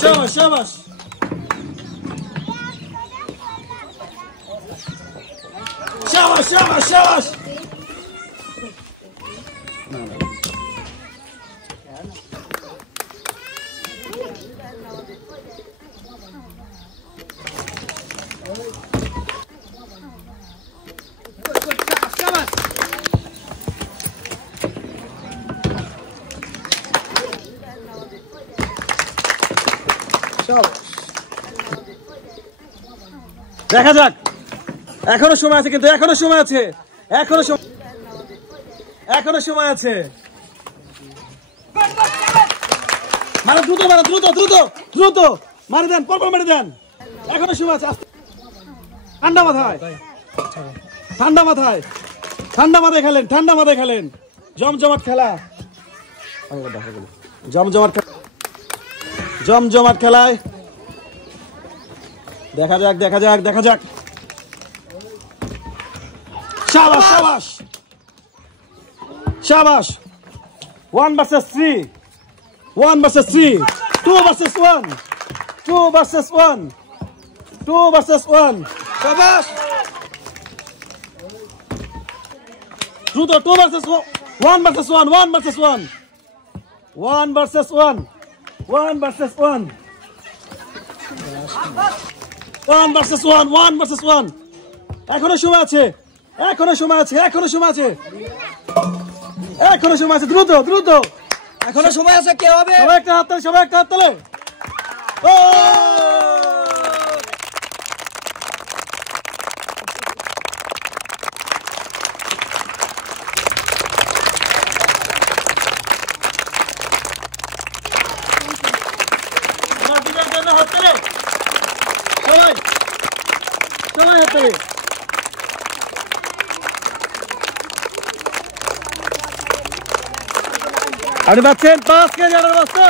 Shabash, shabash. Shabash, shabash, shabash. দেখা যাক, এখনো সময় আছে, কিন্তু এখনো সময় আছে, এখনো সময় আছে। মানে দ্রুত মারেন, দ্রুত দ্রুত দ্রুত মারি দেন, পরপর মারি দেন, এখনো সময় আছে। ঠান্ডা মাথায়, ঠান্ডা মাথায়, ঠান্ডা মাথায় খেলেন, ঠান্ডা মাথায় খেলেন। জমজমাট খেলা, জমজমাট খেলায় দেখা যাক, দেখা যাক, দেখা যাক। শাবাশ, শাবাশ, শাবাশ। 1 versus 3, 1 versus 3, 2 versus 1, 2 versus 1, 2 versus 1. শাবাশ। দ্রুত 2 versus 1 versus 1, 1 versus 1, 1 versus 1, 1 versus 1, 1 versus 1, 1 versus 1. এখনো সময় আছে, এখনো সময় আছে, এখনো সময় আছে, এখনো সময় আছে। দ্রুত দ্রুত, এখনো সময় আছে। কে হবে? সবাই একটা হাত তালে, সবাই একটা হাত তালে। ও হাত তালে, সবাই সবাই হাত তালে। আপনি পাচ্ছেন 5 কেজি আনার বস্তা।